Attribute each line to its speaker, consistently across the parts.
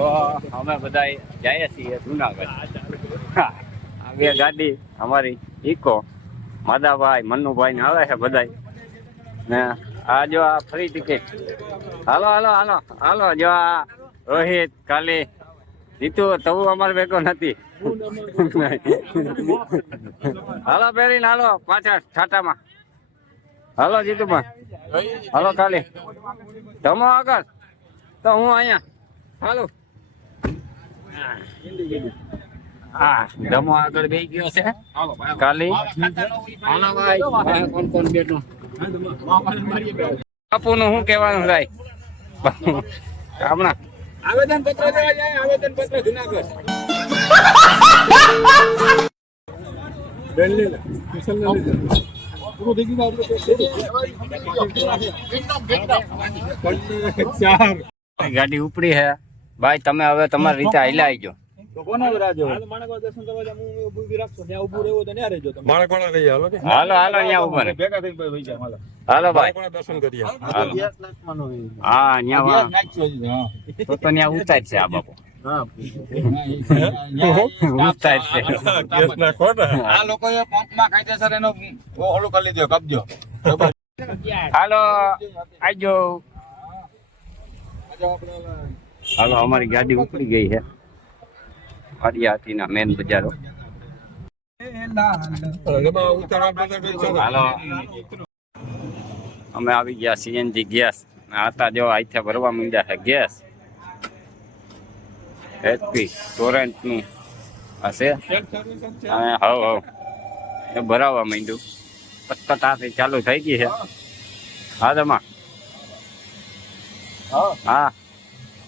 Speaker 1: તો અમે બધા જઈએ છીએ જુનાગઢ. બે ગાડી અમારી ઇકો માદાભાઈ મન્નુભાઈ ને આવે છે બધા ને આ જો આ ફ્રી ટિકિટ. હાલો હાલો હાલો હાલો, જો આ રોહિત, કાલી જીતુ તવું અમારે ભેગો નથી. હાલો પહેરીને હાલો, પાછા ઠાટામાં હાલો જીતુમાં હાલો, કાલી. તમો આગળ. તો હું અહીંયા. હાલો. હા ધમો આગળ બે ગયો છે. કાલી. ભાઈ કોણ કોણ બેઠું બાપુ નું શું કહેવાનું થાય હમણાં
Speaker 2: આવેદન પત્ર દેવા જાય આવેદન પત્ર જુનાગઢ
Speaker 1: ગાડી ઉપડી હે. ભાઈ તમે હવે તમારી રીતે હાલ્યા આવજો
Speaker 2: તો કોનો રાજો
Speaker 3: માણેકવાળા લઈ હાલો કે?
Speaker 1: હાલો હાલો અહીંયા
Speaker 2: ઊભા જાય
Speaker 1: હાલો. ભાઈ.
Speaker 3: દર્શન કરીએ
Speaker 1: હા અહીંયા તો તો ત્યાં ઉતાર છે આ બાપુ. હાલો આજો હાલો અમારી ગાડી ઉપડી ગઈ છે. હરિયાતીના મેન બજારો. હાલો. અમે આવી ગયા સીએનજી ગેસ. આતા જો અહીંથી ભરવા માંડ્યા છે ગેસ. એચપી ટોરેન્ટનું હશે અને હવ હવ. એ ભરાવવા માંડ્યું. પટપટાથી ચાલુ થઈ ગઈ છે. હા તમા હા.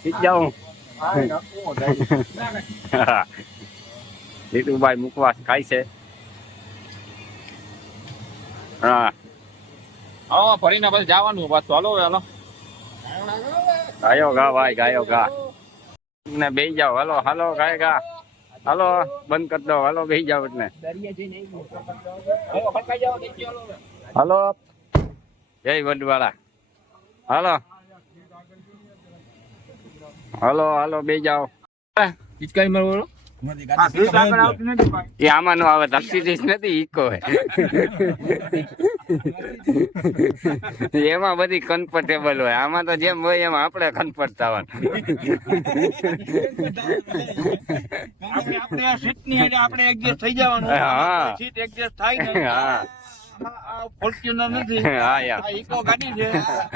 Speaker 1: ઠીક જાઉં જીતુભાઈ મૂકવા ખાય છે હા
Speaker 2: હા ફરીને પછી જવાનું પાછું હાલો હાલો
Speaker 1: ગાયો ગા ભાઈ ગાયો ગા ને બે જાઓ હાલો હાલો ગાય ગા હાલો બંધ કરી દો હાલો બે જાઓ એટલે હાલો જય વડવાળા હાલો હાલો હાલો બે જાઓ.
Speaker 2: પિચકારી મારવાનો
Speaker 1: એ આમાં નો આવે તપસીડીસ નથી ઈકો હે. એમાં બધી કમ્ફર્ટેબલ હોય. આમાં તો જેમ હોય એમ આપણે કમ્ફર્ટ થવાનું.
Speaker 2: આપણે આપણે આ સીટની આપણે એડજસ્ટ થઈ જવાનું.
Speaker 1: હા.
Speaker 2: સીટ એડજસ્ટ થાય
Speaker 1: હા.
Speaker 2: ફોર્ચ્યુનર નથી.
Speaker 1: હા યાર
Speaker 2: આ ઇકો ગાડી છે.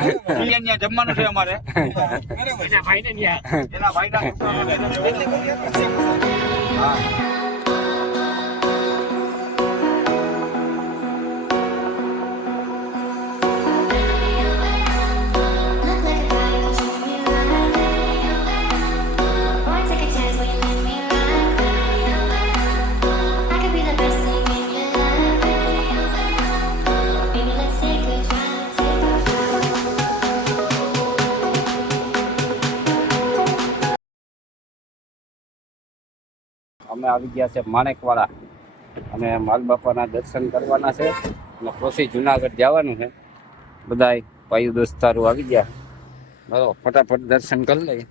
Speaker 2: ઈ અહીંયા જમવાનું છે અમારે. એના ભાઈને એના ભાઈના
Speaker 1: અમે આવી ગયા છે માણેકવાળા અને માલ બાપાના દર્શન કરવાના છે અને પછી જુનાગઢ જવાનું છે. બધા પાયુ દોસ્તારો આવી ગયા. બરો, ફટાફટ દર્શન કરી લઈએ.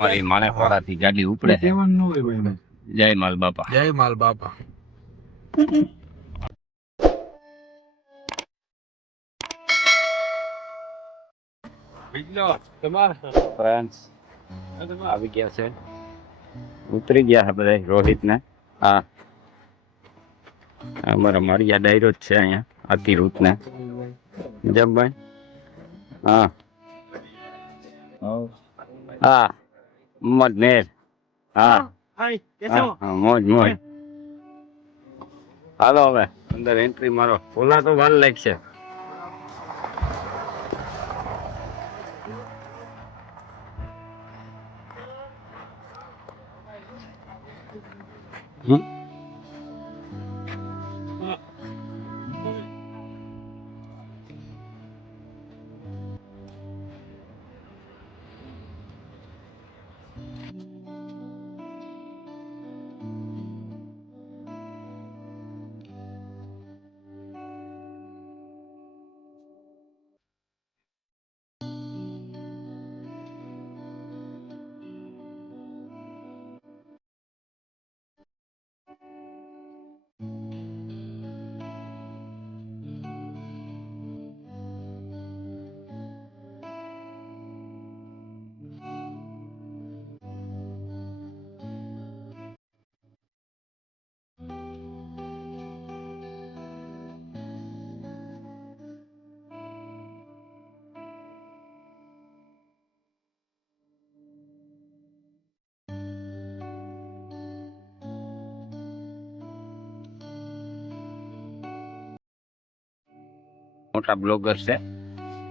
Speaker 1: મારી માણેકવાળાથી ગાડી ઉપડે છે. જય માલ બાપા.
Speaker 3: જય માલ બાપા.
Speaker 1: ફ્રેન્ડ્સ આવી ગયા છે. ઉતરી ગયા છે બધા રોહિત ને હા અમારા મારિયા ડાયરો જ છે અહીંયા અતિરૂત ને જમભાઈ? હા. હા. હા. હા, હા, મોજ મોજ. હાલો હવે અંદર એન્ટ્રી મારો. ફોલા તો વાર લાગશે. મોટા બ્લોગર છે.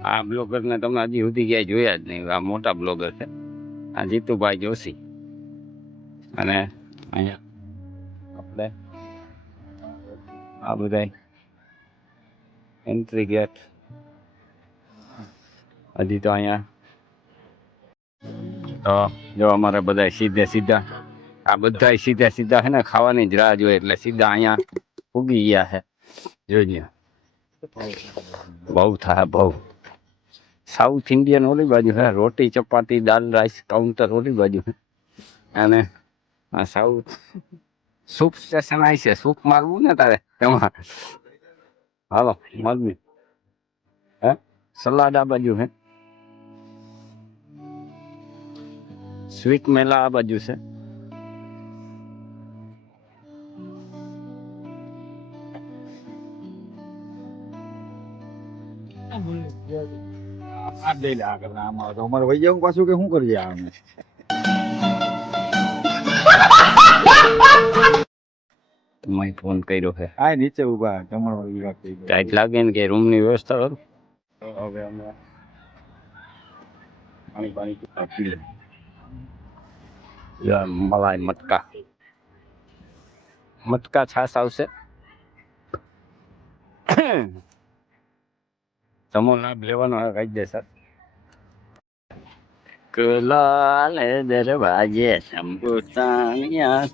Speaker 1: આ બ્લોગરને તમે હજી સુધી ક્યાંય જોયા જ નહીં. આ મોટા બ્લોગર છે. આ જીતુભાઈ જોશી. અને અહીંયા આપણે આ બધા એન્ટ્રી ગેટ હજી તો અહીંયા તો જો અમારે બધા સીધે સીધા, આ બધા સીધા સીધા છે ને, ખાવાની જ રાહ જોઈએ એટલે સીધા અહીંયા ઉગી ગયા છે. જોજો બહુ થાય બહુ. સાઉથ ઇન્ડિયન ઓલી બાજુ હે, રોટી ચપાતી દાલ રાઈસ કાઉન્ટર ઓલી બાજુ હે. અને સાઉથ સૂપ સ્ટેશન આવી છે. સૂપ મારવું ને તારે? એમાં હાલો મળવી હે? સલાડ આ બાજુ હે. સ્વીટ મેલા આ બાજુ છે.
Speaker 2: આ લે આગળ આમાં તો અમારે વહી જવું પાછું કે શું કરીએ અમે
Speaker 1: મેં ફોન કર્યો છે.
Speaker 2: આ નીચે ઊભા જમણવાર વિભાગ થઈ ગયો.
Speaker 1: ટાઈટ લાગે ને કે રૂમની વ્યવસ્થા કરું.
Speaker 2: હવે અમે પાણી પાણી પી લે
Speaker 1: યા મલાઈ મટકા. મટકા છાસ આવશે. તમો લાભ લેવાનો આ કાયદેસર. કલાલ દરવાજે શંભુતાનિયા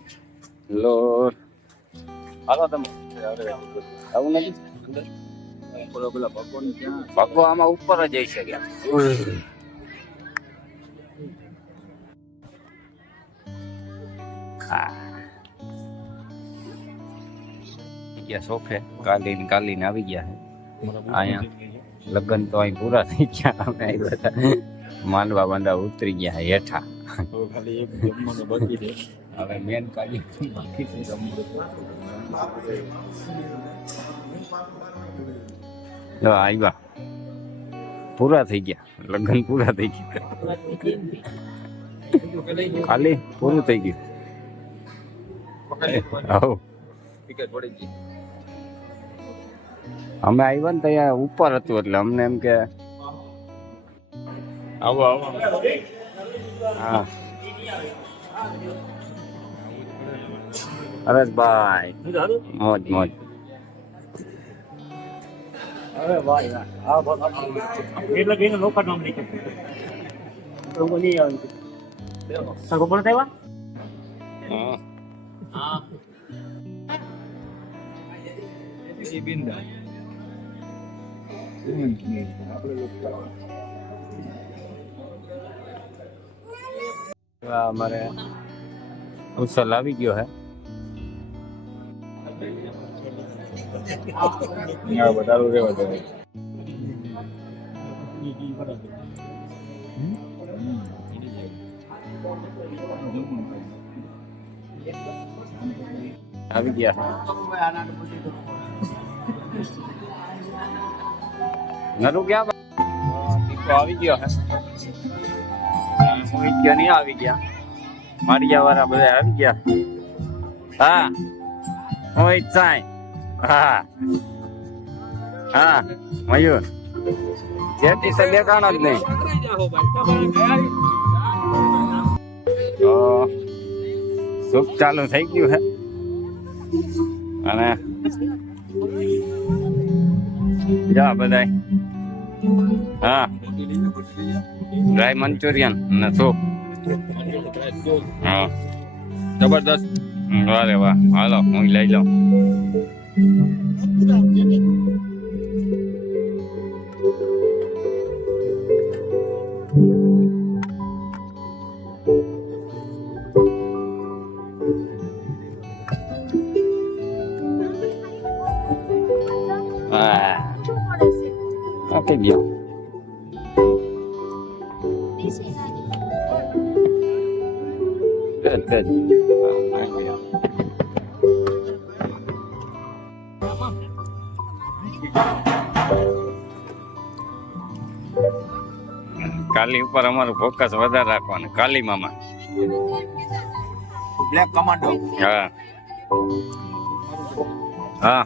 Speaker 1: લોર. હાલો તમે. આવું નથી?
Speaker 2: ભગવાન ક્યાં
Speaker 1: ઉપર જ જઈ શકે ગયા સોફે કાલીન કાલીન આવી ગયા છે અહીંયા. લગ્ન તો અહીં પૂરા થઈ ગયા. અમે આવ્યા હતા માંડવા બાંડા ઉતરી ગયા હેઠા.
Speaker 2: હવે
Speaker 1: મેન કાર્ય બાકી છે આવ્યા પૂરા થઈ ગયા. લગ્ન પૂરા થઈ ગયા. ખાલી પૂરું થઈ ગયું. હવ.
Speaker 2: ટિકિટ પડી ગઈ.
Speaker 1: અમે આવ્યા ને ત્યાં ઉપર હતું એટલે અમને એમ કે
Speaker 2: આવો આવો.
Speaker 1: હા. અરે ભાઈ. મોજ મોજ.
Speaker 4: અરે ભાઈ આ ભગવાન એટલે કે એને નામ નહીં શકું તો નહીં આવે. સગો પણ થયા
Speaker 1: હા.
Speaker 2: એ બિંદા.
Speaker 1: અમારે ઉસલ આવી ગયો હે
Speaker 2: વધારો રહેવા દે
Speaker 1: આવી ગયા નરું ક્યાં? દીકો આવી ગયો હે. મોહિત ગયો નહીં આવી ગયા. મારિયા વાળા બધા આવી ગયા. હા. મોહિત સાંઈ. હા. હા. મયુર. જેથી તો દેખાણો જ નહીં. તો સુખ ચાલુ થઈ ગયું હે. અને જા બધાય. હા. ડ્રાય મંચુરિયન ને સૂપ. હા.
Speaker 3: જબરદસ્ત.
Speaker 1: વારે વાહ. હાલો હું લઈ લઉં. Good, good. દો. કાલી ઉપર અમારું ફોકસ વધારે રાખવાનું. કાલી મામા.
Speaker 2: બ્લેક કમાન્ડો
Speaker 1: હા. હા.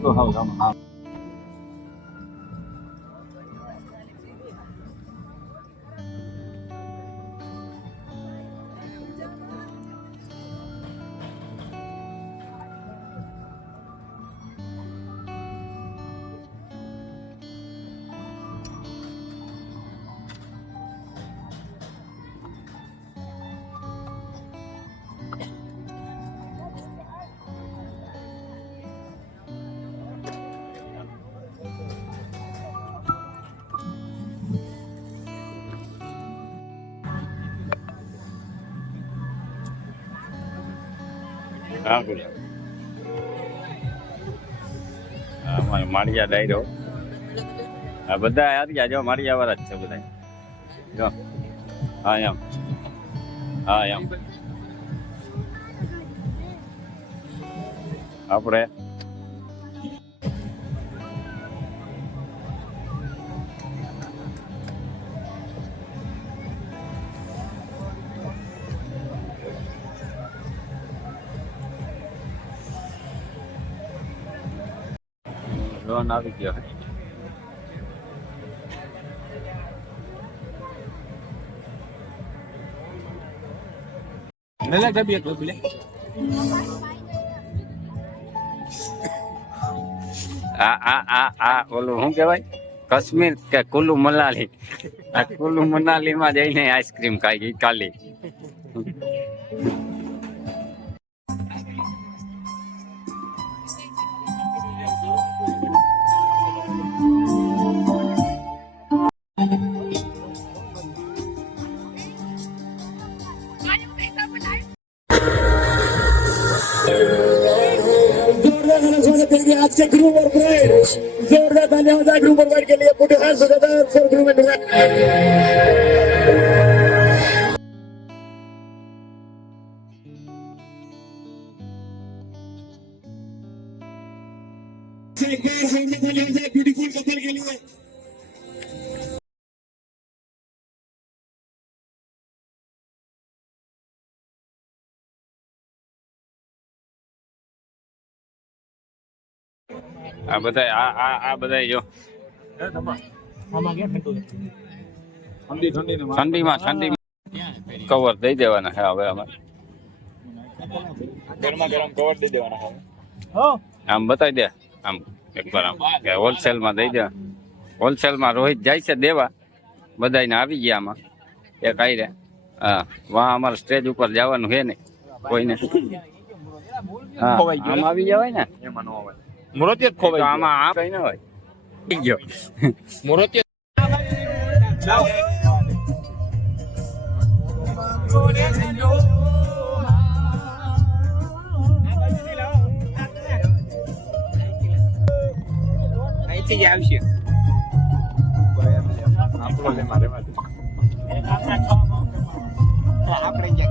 Speaker 2: તો હાવ ગામ હા
Speaker 1: હા બોલો હા, અમારે માળિયા ડાયરો. આ બધા આવી ગયા, જો માળિયા વાળા જ છે બધા જો. હા, એમ. હા, એમ. આપણે લોન આવી ગયો છે
Speaker 2: લે લે જબી એક લે
Speaker 1: આ આ આ આ ઓલું શું કહેવાય કાશ્મીર કે કુલ્લુ મનાલી આ કુલ્લુ મનાલીમાં જઈને આઈસ્ક્રીમ ખાઈ ગઈ કાલી
Speaker 5: जोरदार आज के ग्रुप और ब्राइड जोरदार धन्यवाद. ग्रुप और के लिए put your hands together for group and
Speaker 1: આ બધા આ આ આ બધા જો.
Speaker 2: ઠંડી ઠંડી
Speaker 1: ઠંડીમાં ઠંડીમાં. કવર દઈ દેવાના છે હવે અમે
Speaker 2: ગરમા ગરમ કવર દઈ દેવાના હવે
Speaker 1: આમ બતાવી દે. આમ એકવાર આમ કે હોલસેલમાં દઈ દે. હોલસેલમાં રોહિત જાય છે દેવા. બધાને આવી ગયા આમાં. એક કઈ રે હા વાં અમારે સ્ટેજ ઉપર જવાનું છે ને કોઈને. હા આમ આવી જવાય ને.
Speaker 6: એમાં નો આવે મુરત જ ગયું.
Speaker 1: આમાં આ કઈ ન હોય. થઈ ગયો.
Speaker 6: મુરત જ અહીંથી જ આવશે. આપણો મારે આપણે જાવ